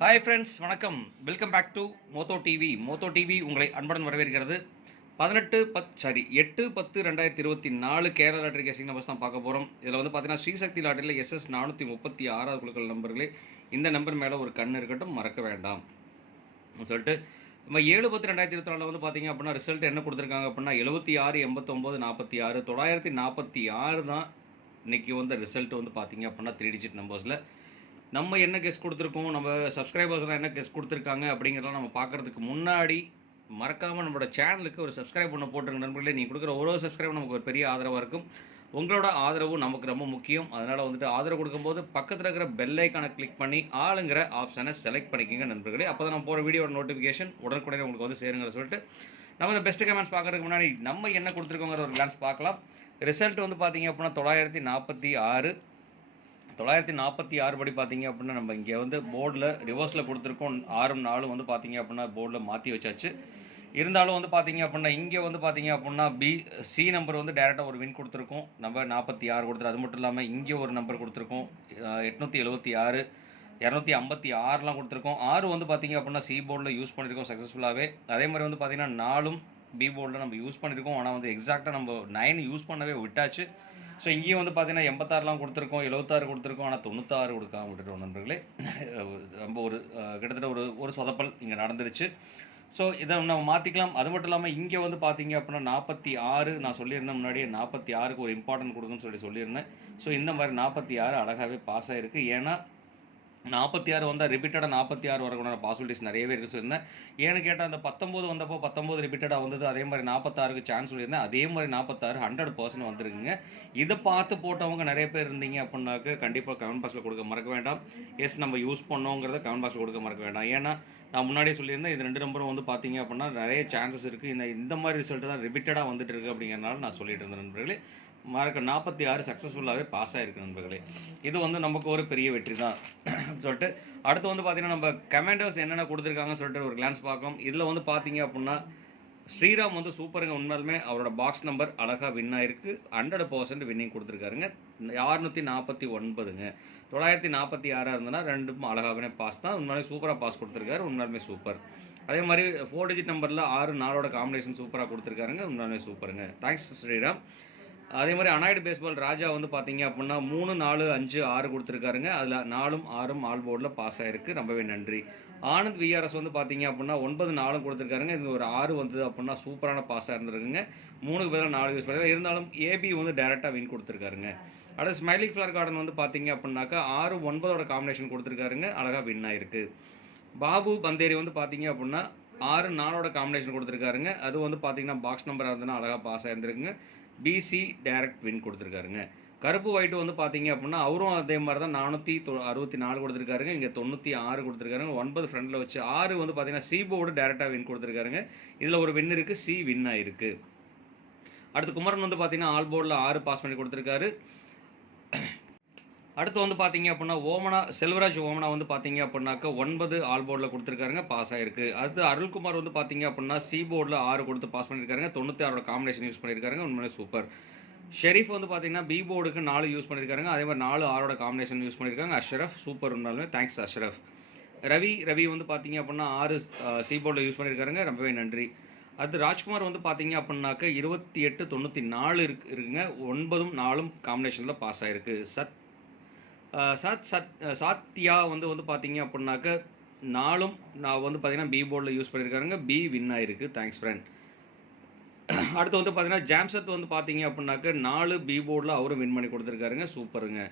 Hi friends வணக்கம். Welcome back to Motho TV Motho TV உங்களை அன்புடன் வரவேற்கிறது. பதினெட்டு பத் சாரி எட்டு பத்து ரெண்டாயிரத்தி இருபத்தி நாலு கேரளா லாட்டரி கேசிங் நம்பர்ஸ் தான் பார்க்க போகிறோம் இதில் வந்து பார்த்தீங்கன்னா ஸ்ரீசக்தி லாட்டரியில் எஸ்எஸ் நானூற்றி முப்பத்தி ஆறாவது குழுக்கள் நம்பர்களே இந்த நம்பர் மேலே ஒரு கண் இருக்கட்டும் மறக்க வேண்டாம். சொல்லிட்டு நம்ம ஏழு பத்து ரெண்டாயிரத்தி இருபத்தி நாலில் வந்து பார்த்தீங்க அப்படின்னா ரிசல்ட் என்ன கொடுத்துருக்காங்க அப்படின்னா எழுபத்தி ஆறு எண்பத்தொம்போது நாற்பத்தி ஆறு தொள்ளாயிரத்தி நாற்பத்தி ஆறு தான் இன்றைக்கி வந்த ரிசல்ட் வந்து பார்த்தீங்க அப்படின்னா த்ரீ டிஜிட் நம்பர்ஸில் நம்ம என்ன கெஸ் கொடுத்துருக்கோம்? நம்ம சப்ஸ்கிரைபர்ஸ்லாம் என்ன கெஸ் கொடுத்துருக்காங்க? அப்படிங்கிறதெல்லாம் நம்ம பார்க்கறதுக்கு முன்னாடி மறக்காமல் நம்மளோட சேனலுக்கு ஒரு சப்ஸ்கிரைப் பண்ண போட்டுருங்க நண்பர்களே. நீங்கள் கொடுக்குற ஒரு ஒரு சப்ஸ்கிரைப் நமக்கு ஒரு பெரிய ஆதரவாக இருக்கும். உங்களோட ஆதரவு நமக்கு ரொம்ப முக்கியம். அதனால் வந்துட்டு ஆதரவு கொடுக்கும்போது பக்கத்தில் இருக்கிற பெல் ஐக்கானை கிளிக் பண்ணி ஆளுங்கிற ஆப்ஷனை செலக்ட் பண்ணிக்கோங்க நண்பர்களே. அப்போ தான் நம்ம போகிற வீடியோட நோட்டிஃபிகேஷன் உடனுக்குடனே உங்களுக்கு வந்து சேருங்கிற சொல்லிட்டு நம்ம இந்த பெஸ்ட் கமெண்ட்ஸ் பார்க்கறதுக்கு முன்னாடி நம்ம என்ன கொடுத்துருக்கோங்கிற ஒரு கிளான்ஸ் பார்க்கலாம். ரிசல்ட் வந்து பார்த்தீங்க அப்படின்னா தொள்ளாயிரத்தி நாற்பத்தி ஆறு. தொள்ளாயிரத்தி நாற்பத்தி ஆறு படி பார்த்தீங்க அப்படின்னா நம்ம இங்கே வந்து போர்டில் ரிவர்ஸில் கொடுத்துருக்கோம். ஆறும் நாலும் வந்து பார்த்தீங்க அப்படின்னா போர்டில் மாற்றி வச்சாச்சு. இருந்தாலும் வந்து பார்த்தீங்க அப்படின்னா இங்கே வந்து பார்த்தீங்க அப்படின்னா பி சி நம்பர் வந்து டேரெக்டாக ஒரு வின் கொடுத்துருக்கோம். நம்ம நாற்பத்தி ஆறு கொடுத்துரு அது மட்டும் இல்லாமல் இங்கே ஒரு நம்பர் கொடுத்துருக்கோம். எட்நூற்றி எழுபத்தி ஆறு இரநூத்தி ஐம்பத்தி ஆறுலாம் கொடுத்துருக்கோம். ஆறு வந்து பார்த்தீங்க அப்படின்னா சி போர்டில் யூஸ் பண்ணியிருக்கோம் சக்ஸஸ்ஃபுல்லாகவே அதே மாதிரி வந்து பார்த்தீங்கன்னா நாலும் பி போர்டில் நம்ம யூஸ் பண்ணியிருக்கோம் ஆனால் வந்து எக்ஸாக்டாக நம்ம நைன் யூஸ் பண்ணவே விட்டாச்சு. ஸோ இங்கேயும் வந்து பார்த்தீங்கன்னா எண்பத்தாறுலாம் கொடுத்துருக்கோம் எழுபத்தாறு கொடுத்துருக்கோம் ஆனால் தொண்ணூத்தாறு கொடுக்காம விட்டுட்டோம் நண்பர்களே. ரொம்ப ஒரு கிட்டத்தட்ட ஒரு ஒரு சொதப்பல் இங்கே நடந்துருச்சு. ஸோ இதை நம்ம மாற்றிக்கலாம் அது மட்டும் இல்லாமல் இங்கே வந்து பார்த்தீங்க அப்படின்னா நாற்பத்தி ஆறு நான் சொல்லியிருந்தேன் முன்னாடியே நாற்பத்தி ஆறுக்கு ஒரு இம்பார்ட்டன்ட் கொடுக்குன்னு சொல்லி சொல்லியிருந்தேன். ஸோ இந்த மாதிரி நாற்பத்தி ஆறு அழகாகவே பாஸ் ஆகிருக்கு ஏன்னா நாற்பத்தி ஆறு வந்தால் ரிப்பீட்டடாக நாற்பத்தி ஆறு வரக்கூடாத பாசிபிலிட்டிஸ் நிறையவே இருக்குது சொல்லியிருந்தேன். ஏன்னு கேட்டால் அந்த பத்தொம்போது வந்தப்போ பத்தொம்போது ரிப்பீட்டடாக வந்தது. அதே மாதிரி நாற்பத்தாறுக்கு சான்ஸ் சொல்லியிருந்தேன். அதே மாதிரி நாற்பத்தாறு ஹண்ட்ரட் பர்சன்ட் வந்துருக்குங்க. இதை பார்த்து போட்டவங்க நிறைய பேர் இருந்தீங்க அப்படின்னாக்க கண்டிப்பாக கமெண்ட் பாக்ஸில் கொடுக்க மறக்க வேண்டாம். எஸ் நம்ம யூஸ் பண்ணோங்கிறத கமெண்ட் பாக்ஸில் கொடுக்க மறக்க வேண்டாம். ஏன்னா நான் முன்னாடியே சொல்லியிருந்தேன் இது ரெண்டு நம்பரும் வந்து பார்த்தீங்க அப்படின்னா நிறைய சான்சஸ் இருக்குது இந்த இந்த மாதிரி ரிசல்ட் தான் ரிப்பீட்டடாக வந்துட்டு இருக்குது அப்படிங்கிறனால நான் சொல்லிட்டு இருந்தேன் நண்பர்களே. மார்க் நாற்பத்தி ஆறு சக்ஸஸ்ஃபுல்லாகவே பாஸ் ஆகிருக்கு நண்பர்களே. இது வந்து நமக்கு ஒரு பெரிய வெற்றி தான். சொல்லிட்டு அடுத்து வந்து பார்த்தீங்கன்னா நம்ம கமெண்டர்ஸ் என்னென்ன கொடுத்துருக்காங்கன்னு சொல்லிட்டு ஒரு கிளான்ஸ் பார்க்கணும் இதில் வந்து பார்த்தீங்க அப்படின்னா ஸ்ரீராம் வந்து சூப்பருங்க உண்மையாலுமே அவரோட பாக்ஸ் நம்பர் அழகாக வின் ஆயிருக்கு. ஹண்ட்ரட் பர்சன்ட் வின்னிங் கொடுத்துருக்காருங்க. அறுநூற்றி நாற்பத்தி ஒன்பதுங்க. தொள்ளாயிரத்தி நாற்பத்தி ஆறாக இருந்ததுன்னா ரெண்டும் அழகாகவே பாஸ் தான். உண்மையிலே சூப்பராக பாஸ் கொடுத்துருக்காரு. உண்மையாலுமே சூப்பர் அதே மாதிரி ஃபோர் டிஜிட் நம்பரில் ஆறு நாளோட காம்பினேஷன் சூப்பராக கொடுத்துருக்காருங்க. உண்மையாலுமே சூப்பருங்க தேங்க்ஸ் ஸ்ரீராம். அதே மாதிரி அனாய்டு பேஸ்பால் ராஜா வந்து பார்த்தீங்க அப்படின்னா மூணு நாலு அஞ்சு ஆறு கொடுத்துருக்காருங்க. அதில் நாலும் ஆறும் ஆல் போர்டில் பாஸ் ஆகிருக்கு ரொம்பவே நன்றி. ஆனந்த் விஆர்எஸ் வந்து பார்த்தீங்க அப்படின்னா ஒன்பது நாலும் கொடுத்துருக்காருங்க. இது ஒரு ஆறு வந்தது அப்படின்னா சூப்பரான பாஸாக இருந்திருக்குங்க. மூணுக்கு பதிலாக நாலு யூஸ் பண்ணி இருந்தாலும் ஏபி வந்து டேரெக்டாக வின் கொடுத்துருக்காருங்க. அடுத்து ஸ்மைலிங் ஃப்ளவர் கார்டன் வந்து பார்த்தீங்க அப்படின்னாக்கா ஆறு ஒன்பதோட காம்பினேஷன் கொடுத்துருக்காருங்க. அழகாக வின் ஆயிருக்கு. பாபு பந்தேரி வந்து பார்த்தீங்க அப்படின்னா ஆறு நாலோட காம்பினேஷன் கொடுத்துருக்காருங்க. அது வந்து பார்த்தீங்கன்னா பாக்ஸ் நம்பராக இருந்ததுன்னா அழகாக பாஸ் ஆயிருந்துருக்குங்க. பிசி டைரக்ட் வின் கொடுத்துருக்காருங்க. கருப்பு ஒயிட்டு வந்து பார்த்தீங்க அப்படின்னா அவரும் அதே மாதிரி தான் நானூற்றி தொ அறுபத்தி நாலு கொடுத்துருக்காருங்க. இங்கே தொண்ணூற்றி ஆறு கொடுத்துருக்காருங்க. ஒன்பது ஃப்ரெண்டில் வச்சு ஆறு வந்து பார்த்தீங்கன்னா சி போர்டு டேரெக்டாக வின் கொடுத்துருக்காருங்க. இதில் ஒரு வின் இருக்குது சி வின் ஆயிருக்கு. அடுத்து குமரன் வந்து பார்த்தீங்கன்னா ஆல் போர்டில் ஆறு பாஸ் பண்ணி கொடுத்துருக்காரு. அடுத்து வந்து பார்த்தீங்க அப்படின்னா ஓமனா செல்வராஜ் ஓமனா வந்து பார்த்தீங்க அப்படின்னாக்க ஒன்பது ஆல் போர்டில் கொடுத்துருக்காருங்க பாஸ் ஆயிருக்கு. அடுத்து அருள்குமார் வந்து பார்த்தீங்க அப்படின்னா சி போர்டில் ஆறு கொடுத்து பாஸ் பண்ணியிருக்காருங்க தொண்ணூற்றி ஆறோட காம்பினேஷன் யூஸ் பண்ணியிருக்காருங்க உண்மையிலே சூப்பர் ஷெரீஃப் வந்து பார்த்தீங்கன்னா பி போர்டுக்கு நாலு யூஸ் பண்ணியிருக்காருங்க அதே மாதிரி நாலு ஆறோட காம்பினேஷன் யூஸ் பண்ணியிருக்காங்க அஷ்ரஃப் சூப்பர் இருந்தாலுமே தேங்க்ஸ் அஷ்ரஃப் ரவி ரவி வந்து பார்த்தீங்க அப்படின்னா ஆறு சி போர்டில் யூஸ் பண்ணியிருக்காருங்க ரொம்பவே நன்றி. அடுத்து ராஜ்குமார் வந்து பார்த்தீங்க அப்படின்னாக்க இருபத்தி எட்டு தொண்ணூற்றி நாலு இருக்கு இருக்குங்க ஒன்பதும் நாலும் காம்பினேஷனில் பாஸ் ஆகிருக்கு சத் சத் சத் சாத்தியா சாத்யா வந்து வந்து பார்த்தீங்க அப்படின்னாக்க நாலும் நான் வந்து பார்த்தீங்கன்னா பி போர்டில் யூஸ் பண்ணியிருக்காருங்க. பி வின் ஆயிருக்கு. தேங்க்ஸ் ஃப்ரெண்ட் அடுத்து வந்து பார்த்தீங்கன்னா ஜாம்சத் வந்து பார்த்தீங்க அப்படின்னாக்க நாலு பி போர்டில் அவரும் வின் பண்ணி கொடுத்துருக்காருங்க. சூப்பருங்க.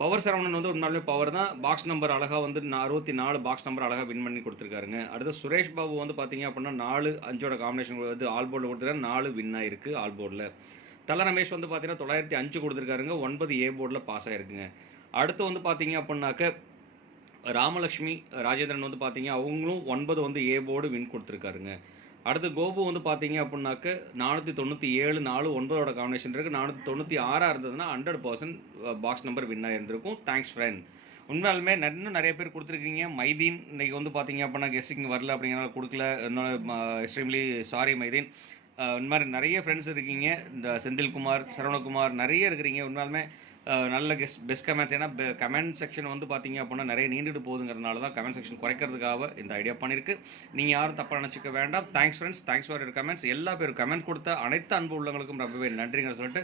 பவர் சரவணன் வந்து உண்மையாலுமே பவர் தான். பாக்ஸ் நம்பர் அழகாக வந்து அறுபத்தி நாலு பாக்ஸ் நம்பர் அழகாக வின் பண்ணி கொடுத்துருக்காருங்க. அடுத்து சுரேஷ் பாபு வந்து பார்த்தீங்க அப்படின்னா நாலு அஞ்சோட காம்பினேஷன் வந்து ஆல் போர்டில் கொடுத்துருக்காரு. நாலு வின் ஆயிருக்கு ஆல் போர்டில் தல ரமேஷ் வந்து பார்த்தீங்கன்னா தொள்ளாயிரத்தி அஞ்சு கொடுத்துருக்காருங்க. ஒன்பது ஏ போர்டில் பாஸ் ஆயிருக்குங்க. அடுத்து வந்து பார்த்தீங்க அப்படின்னாக்க ராமலக்ஷ்மி ராஜேந்திரன் வந்து பார்த்தீங்க அவங்களும் ஒன்பது வந்து ஏ போர்டு வின் கொடுத்துருக்காருங்க. அடுத்து கோபு வந்து பார்த்தீங்க அப்படின்னாக்க நானூற்றி தொண்ணூற்றி ஏழு நாலு ஒன்பதோட காம்பினேஷன் இருக்குது நானூற்றி தொண்ணூற்றி ஆறாக இருந்ததுன்னா hundred percent box number win ஆயிருந்திருக்கும். Thanks friend உண்மையாலுமே இன்னும் நிறைய பேர் கொடுத்துருக்கீங்க. மைதீன் இன்றைக்கி வந்து பார்த்தீங்க அப்படின்னா கெஸ்டிங் வரல அப்படிங்கிறனால கொடுக்கல. இன்னொன்று எக்ஸ்ட்ரீம்லி சாரி மைதீன். இந்த மாதிரி நிறைய ஃப்ரெண்ட்ஸ் இருக்கீங்க. இந்த செந்தில்குமார் சரவணகுமார் நிறைய இருக்கிறீங்க. உண்மையாலுமே நல்ல கெஸ் பெஸ்ட் கமெண்ட்ஸ் ஏன்னா கமெண்ட் செக்ஷன் வந்து பார்த்தீங்க அப்படின்னா நிறைய நீண்டுட்டு போகுதுங்கிறதுனால தான் கமெண்ட் செக்ஷன் குறைக்கிறதுக்காக இந்த ஐடியா பண்ணியிருக்கு நீங்கள் யாரும் தப்பாக நினச்சிக்க வேண்டாம். Thanks friends thanks for your comments எல்லா பேரும் கமெண்ட் கொடுத்த அனைத்து அன்பு உள்ளவங்களுக்கும் ரொம்பவே நன்றிங்க சொல்லிட்டு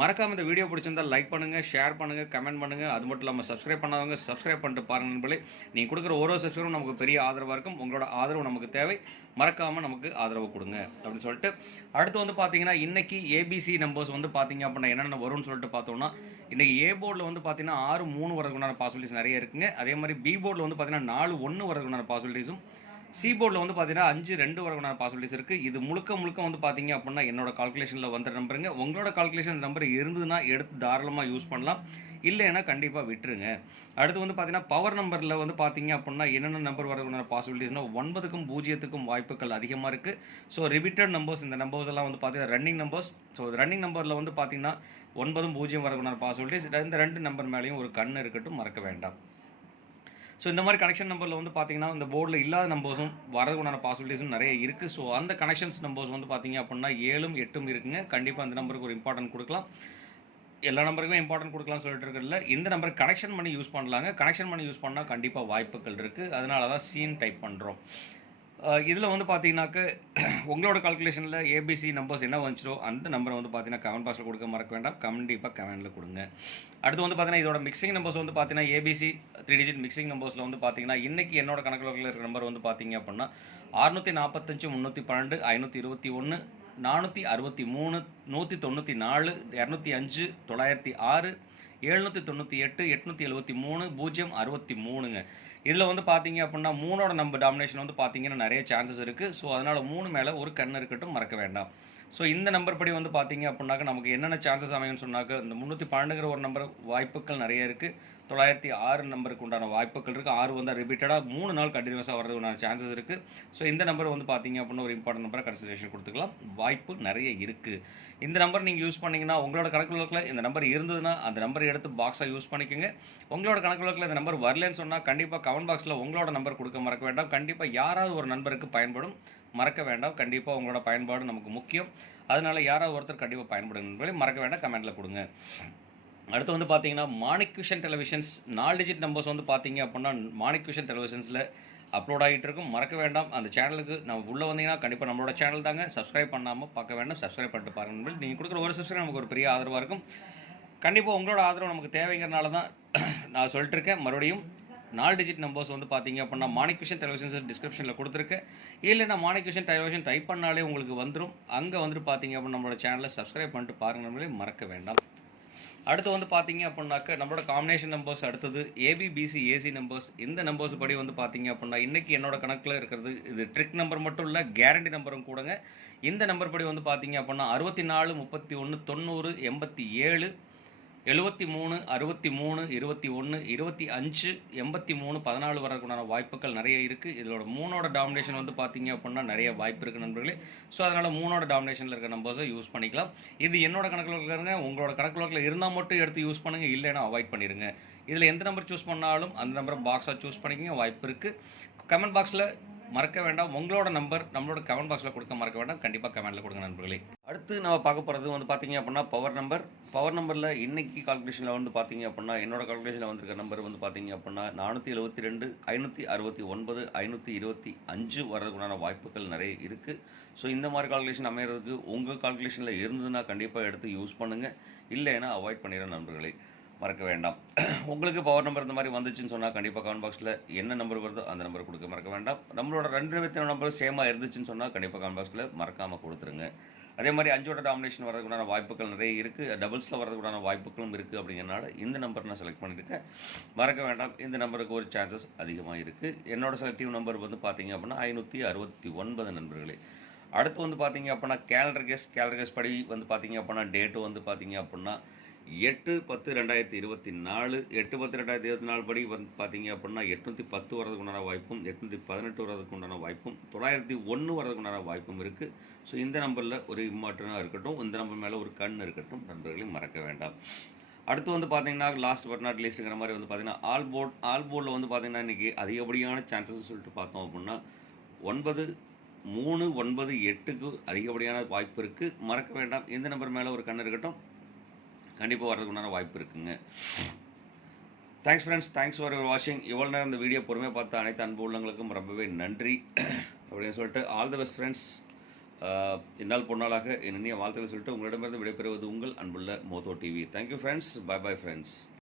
மறக்காம இந்த வீடியோ பிடிச்சிருந்தா லைக் பண்ணுங்கள் ஷேர் பண்ணுங்கள் கமெண்ட் பண்ணுங்கள் அது மட்டும் இல்லாமல் சப்ஸ்கிரைப் பண்ணாதவங்க சப்ஸ்கிரைப் பண்ணிட்டு பாருங்க நண்பர்களே. நீங்கள் கொடுக்குற ஒரு ஒரு சப்ஸ்கிரைபும் நமக்கு பெரிய ஆதரவாக இருக்கும். உங்களோட ஆதரவு நமக்கு தேவை. மறக்காமல் நமக்கு ஆதரவு கொடுங்க அப்படின்னு சொல்லிட்டு அடுத்து வந்து பார்த்தீங்கன்னா இன்றைக்கி ஏபிசி நம்பர்ஸ் வந்து பார்த்தீங்க அப்படின்னா என்னென்ன வரும்னு சொல்லிட்டு பார்த்தோம்னா இன்றைக்கி ஏ போர்டில் வந்து பார்த்தீங்கன்னா ஆறு மூணு வரதுக்குண்டான பாசிபிலிட்டிஸ் நிறைய இருக்குங்க. அதே மாதிரி பி போர்டில் வந்து பார்த்தீங்கன்னா நாலு ஒன்று வரதுக்குண்டான பாசிபிலிட்டிஸும் சி போர்டில் வந்து பார்த்தீங்கன்னா அஞ்சு ரெண்டு வரதுக்குண்டான பாசிபிலிட்டிஸ் இருக்குது இது முழுக்க முழுக்க வந்து பார்த்தீங்க அப்படின்னா என்னோட கால்குலேஷனில் வந்த நம்பருங்க உங்களோட கால்குலேஷன் நம்பர் இருந்ததுன்னா எடுத்து தாராளமாக யூஸ் பண்ணலாம். இல்லைன்னா கண்டிப்பாக விட்டுருங்க. அடுத்து வந்து பார்த்தீங்கன்னா பவர் நம்பரில் வந்து பார்த்தீங்க அப்படின்னா என்னென்ன நம்பர் வரதுக்குண்டான பாசிபிலிட்டிஸ்னால் ஒன்பதுக்கும் பூஜ்ஜியத்துக்கும் வாய்ப்புகள் அதிகமாக இருக்குது ஸோ ரிபீட்டட் நம்பர்ஸ் இந்த நம்பர்ஸ் எல்லாம் வந்து பார்த்தீங்கன்னா ரன்னிங் நம்பர்ஸ் ஸோ ரன்னிங் நம்பரில் வந்து பார்த்தீங்கன்னா ஒன்பதும் பூஜ்ஜியம் வரதுக்குண்டான பாசிபிலிட்டிஸ் இந்த ரெண்டு நம்பர் மேலேயும் ஒரு கண் இருக்கட்டும் மறக்க வேண்டாம். ஸோ இந்த மாதிரி கனெக்ஷன் நம்பரில் வந்து பார்த்தீங்கன்னா இந்த போர்டில் இல்லாத நம்பர்ஸும் வரதுக்குண்டான பாசிபிலிட்டிஸும் நிறைய இருக்குது ஸோ அந்த கனெக்ஷன்ஸ் நம்பர்ஸ் வந்து பார்த்தீங்க அப்படின்னா ஏழும் எட்டும் இருக்குங்க. கண்டிப்பாக அந்த நம்பருக்கு ஒரு இம்பார்ட்டன்ட் கொடுக்கலாம். எல்லா நம்பருக்குமே இம்பார்ட்டன்ட் கொடுக்கலாம்னு சொல்லிட்டு இருக்கிறதுல இந்த நம்பர் கனெக்ஷன் பண்ணி யூஸ் பண்ணலாங்க. கனெக்ஷன் பண்ணி யூஸ் பண்ணால் கண்டிப்பாக வாய்ப்புகள் இருக்குது அதனால தான் சீன் டைப் பண்ணுறோம் இதில் வந்து பார்த்தீங்கன்னாக்க உங்களோட கால்குலேஷனில் ஏபிசி நம்பர்ஸ் என்ன வந்துச்சோ அந்த நம்பரை வந்து பார்த்தீங்கன்னா கமெண்ட் பாக்ஸில் கொடுக்க மறக்க வேண்டாம். கண்டிப்பாக கமெண்டில் கொடுங்க. அடுத்து வந்து பார்த்தீங்கன்னா இதோட மிக்சிங் நம்பர்ஸ் வந்து பார்த்தீங்கன்னா ஏபிசி த்ரீ டிஜிட் மிக்சிங் நம்பர்ஸில் வந்து பார்த்தீங்கன்னா இன்றைக்கி என்னோட கணக்கில் இருக்கிற நம்பர் வந்து பார்த்தீங்க அப்படின்னா அறுநூற்றி நாற்பத்தஞ்சு முந்நூற்றி பன்னெண்டு ஐநூற்றி இருபத்தி ஒன்று நானூற்றி அறுபத்தி மூணு நூற்றி தொண்ணூற்றி நாலு இரநூத்தி அஞ்சு தொள்ளாயிரத்தி ஆறு எழுநூற்றி தொண்ணூற்றி எட்டு எட்நூற்றி எழுபத்தி மூணு பூஜ்ஜியம் அறுபத்தி மூணுங்க. இதில் வந்து பார்த்தீங்க அப்படின்னா மூணோட நம்பர் டாமினேஷன் வந்து பார்த்தீங்கன்னா நிறைய சான்சஸ் இருக்குது ஸோ அதனால் மூணு மேலே ஒரு கண் இருக்கட்டும் மறக்க வேண்டாம். ஸோ இந்த நம்பர் படி வந்து பார்த்தீங்க அப்படின்னாக்க நமக்கு என்னென்ன சான்சஸ் அமையும்னு சொன்னாக்க இந்த முந்நூற்றி பன்னெண்டுங்கிற ஒரு நம்பர் வாய்ப்புகள் நிறைய இருக்குது தொள்ளாயிரத்தி ஆறு நம்பருக்கு உண்டான வாய்ப்புகள் இருக்குது ஆறு வந்து ரிப்பீட்டடாக மூணு நாள் கண்டினியூஸாக வரதுக்கு உண்டான சான்சஸ் இருக்குது ஸோ இந்த நம்பர் வந்து பார்த்தீங்க அப்படின்னா ஒரு இம்பார்ட்டன்ட் நம்பரை கன்சிடரேஷன் கொடுத்துக்கலாம். வாய்ப்பு நிறைய இருக்குது இந்த நம்பர் நீங்கள் யூஸ் பண்ணீங்கன்னா உங்களோட கணக்கு வழக்கில் இந்த நம்பர் இருந்ததுன்னா அந்த நம்பர் எடுத்து பாக்ஸாக யூஸ் பண்ணிக்கோங்க. உங்களோட கணக்கு வழக்கில் இந்த நம்பர் வரலன்னு சொன்னால் கண்டிப்பாக கமெண்ட் பாக்ஸில் உங்களோட நம்பர் கொடுக்க மறக்க வேண்டாம். கண்டிப்பாக யாராவது ஒரு நண்பருக்கு பயன்படும். மறக்க வேண்டாம். கண்டிப்பாக உங்களோட பயன்பாடு நமக்கு முக்கியம். அதனால யாராவது ஒருத்தர் கண்டிப்பாக பயன்படுங்க மறக்க வேண்டாம். கமெண்ட்டில் கொடுங்க. அடுத்து வந்து பார்த்தீங்கன்னா மாணிக்யூஷன் டெலிவிஷன்ஸ் நாலு டிஜிட் நம்பர்ஸ் வந்து பார்த்தீங்க அப்படின்னா மாணிக்யூஷன் டெலிவிஷன்ஸில் அப்லோட் ஆகிட்டு இருக்கும். மறக்க வேண்டாம். அந்த சேனலுக்கு நம்ம உள்ளே வந்தீங்கன்னா கண்டிப்பாக நம்மளோட சேனல் தாங்க. சப்ஸ்கிரைப் பண்ணாமல் பார்க்க வேண்டாம். சப்ஸ்கிரைப் பண்ணிட்டு பாருங்க நீங்கள் கொடுக்குற ஒரு சப்ஸ்கிரைப் நமக்கு ஒரு பெரிய ஆதரவாக இருக்கும். கண்டிப்பாக உங்களோட ஆதரவு நமக்கு தேவைங்கிறனால தான் நான் சொல்லிட்டுருக்கேன் மறுபடியும் நாலு டிஜிட் நம்பர்ஸ் வந்து பார்த்தீங்க அப்படின்னா மாணிக் விஷன் டெலிவிஷன்ஸ் டிஸ்கிரிப்ஷனில் கொடுத்துருக்கேன் இல்லைன்னா மாணிக் விஷன் டெலிவிஷன் டைப் பண்ணாலே உங்களுக்கு வந்துடும் அங்கே வந்துட்டு பார்த்தீங்க அப்படின்னா நம்மளோட சேனலை சப்ஸ்கிரைப் பண்ணிட்டு பாருங்க. நம்மளே மறக்க வேண்டாம். அடுத்து வந்து பார்த்தீங்க அப்படின்னாக்க நம்மளோட காம்பினேஷன் நம்பர்ஸ் அடுத்தது ஏபிபிசி ஏசி நம்பர்ஸ் இந்த நம்பர்ஸ் படி வந்து பார்த்தீங்க அப்படின்னா இன்றைக்கி என்னோட கணக்கில் இருக்கிறது இது ட்ரிக் நம்பர் மட்டும் இல்லை கேரண்டி நம்பரும் கூடங்க. இந்த நம்பர் படி வந்து பார்த்தீங்க அப்படின்னா அறுபத்தி நாலு முப்பத்தி ஒன்று தொண்ணூறு எண்பத்தி ஏழு எழுபத்தி மூணு அறுபத்தி மூணு இருபத்தி ஒன்று இருபத்தி அஞ்சு எண்பத்தி மூணு பதினாலு வரக்குண்டான வாய்ப்புகள் நிறைய இருக்குது இதோட மூணோட டாமினேஷன் வந்து பார்த்தீங்க அப்படின்னா நிறைய வாய்ப்பு இருக்குது நண்பர்களே. ஸோ அதனால் மூணோட டாமினேஷனில் இருக்க நம்பர்ஸை யூஸ் பண்ணிக்கலாம். இது என்னோட கணக்கில் இருக்கிறங்க உங்களோட கணக்கு இருந்தால் மட்டும் எடுத்து யூஸ் பண்ணுங்கள் இல்லைன்னா அவாய்ட் பண்ணிடுங்க இதில் எந்த நம்பர் சூஸ் பண்ணாலும் அந்த நம்பரை பாக்ஸாக சூஸ் பண்ணிக்கங்க. வாய்ப்பு இருக்குது கமெண்ட் பாக்ஸில் மறக்க வேண்டாம். உங்களோட நம்பர் நம்மளோட கமெண்ட் பாக்ஸில் கொடுக்க மறக்க வேண்டாம். கண்டிப்பாக கமெண்ட்டில் கொடுங்க நண்பர்களே. அடுத்து நம்ம பார்க்க போகிறது வந்து பார்த்தீங்க அப்படின்னா பவர் நம்பர் பவர் நம்பரில் இன்னைக்கு கால்குலேஷனில் வந்து பார்த்தீங்க அப்படின்னா என்னோட கால்குலேஷனில் வந்திருக்க நம்பர் வந்து பார்த்தீங்க அப்படின்னா நானூற்றி எழுபத்தி ரெண்டு ஐநூற்றி அறுபத்தி ஒன்பது ஐநூற்றி இருபத்தி அஞ்சு வரதுக்குண்டான வாய்ப்புகள் நிறைய இருக்குது ஸோ இந்த மாதிரி கால்குலேஷன் அமைகிறதுக்கு உங்கள் கால்குலேஷனில் இருந்ததுன்னா கண்டிப்பாக எடுத்து யூஸ் பண்ணுங்கள் இல்லைன்னா அவாய்ட் பண்ணிடுற நண்பர்களே. மறக்க வேண்டாம். உங்களுக்கு பவர் நம்பர் இந்த மாதிரி வந்துச்சுன்னு சொன்னால் கண்டிப்பாக கமெண்ட் பாக்ஸில் என்ன நம்பர் வருதோ அந்த நம்பர் கொடுக்க மறக்க வேண்டாம். நம்மளோட ரெண்டு வித்தியான நம்பர் சேமாக இருந்துச்சுன்னு சொன்னால் கண்டிப்பாக கமெண்ட் பாக்ஸில் மறக்காமல் கொடுத்துருங்க. அதே மாதிரி அஞ்சோட டாமினேஷன் வரதுக்குண்டான வாய்ப்புகள் நிறைய இருக்குது டபுள்ஸில் வரதுக்குண்டான வாய்ப்புகளும் இருக்குது அப்படிங்கிறனால இந்த நம்பர் நான் செலக்ட் பண்ணியிருக்கேன் மறக்க வேண்டாம். இந்த நம்பருக்கு ஒரு சான்சஸ் அதிகமாக இருக்குது என்னோட செலக்டிவ் நம்பர் வந்து பார்த்தீங்க அப்படின்னா ஐநூற்றி அறுபத்தி ஒன்பது நண்பர்களே. அடுத்து வந்து பார்த்தீங்க அப்படின்னா கேலண்டர் கேஸ் கேலண்டர் கேஸ் படி வந்து பார்த்தீங்க அப்படின்னா டேட்டு வந்து பார்த்தீங்க அப்படின்னா எட்டு பத்து ரெண்டாயிரத்தி இருபத்தி நாலு எட்டு பத்து ரெண்டாயிரத்தி இருபத்தி நாலு படி வந்து பார்த்தீங்க அப்படின்னா எட்நூற்றி பத்து வரதுக்கு உண்டான வாய்ப்பும் எட்நூற்றி பதினெட்டு வரதுக்கு உண்டான வாய்ப்பும் தொள்ளாயிரத்தி ஒன்று வரதுக்கு உண்டான வாய்ப்பும் இருக்குது ஸோ இந்த நம்பரில் ஒரு இம்மார்ட்டனாக இருக்கட்டும் இந்த நம்பர் மேலே ஒரு கண் இருக்கட்டும் நண்பர்களையும் மறக்க வேண்டாம். அடுத்து வந்து பார்த்தீங்கன்னா லாஸ்ட் பட் நாட் லீஸ்ட்டுங்கிற மாதிரி வந்து பார்த்தீங்கன்னா ஆல் போர்ட் ஆல் போர்டில் வந்து பார்த்தீங்கன்னா இன்றைக்கி அதிகப்படியான சான்சஸ் சொல்லிட்டு பார்த்தோம் அப்படின்னா ஒன்பது மூணு ஒன்பது எட்டுக்கு அதிகப்படியான வாய்ப்பு இருக்குது மறக்க வேண்டாம். இந்த நம்பர் மேலே ஒரு கண் இருக்கட்டும் கண்டிப்பாக வர்றதுக்கு உண்டான வாய்ப்பு இருக்குங்க. தேங்க்ஸ் ஃப்ரெண்ட்ஸ் தேங்க்ஸ் ஃபார் வாட்சிங் இவ்வளோ நேரம் இந்த வீடியோ பொறுமையாக பார்த்த அனைத்து அன்பு உள்ளங்களுக்கும் ரொம்பவே நன்றி. அப்படின்னு சொல்லிட்டு ஆல் தி பெஸ்ட் ஃப்ரெண்ட்ஸ் இந்நாள் பொன்னாளாக என் இனிய வாழ்த்துக்களை சொல்லிட்டு உங்களிடமிருந்து விடைபெறுவது உங்கள் அன்புள்ள மோதோ TV thank you friends bye bye friends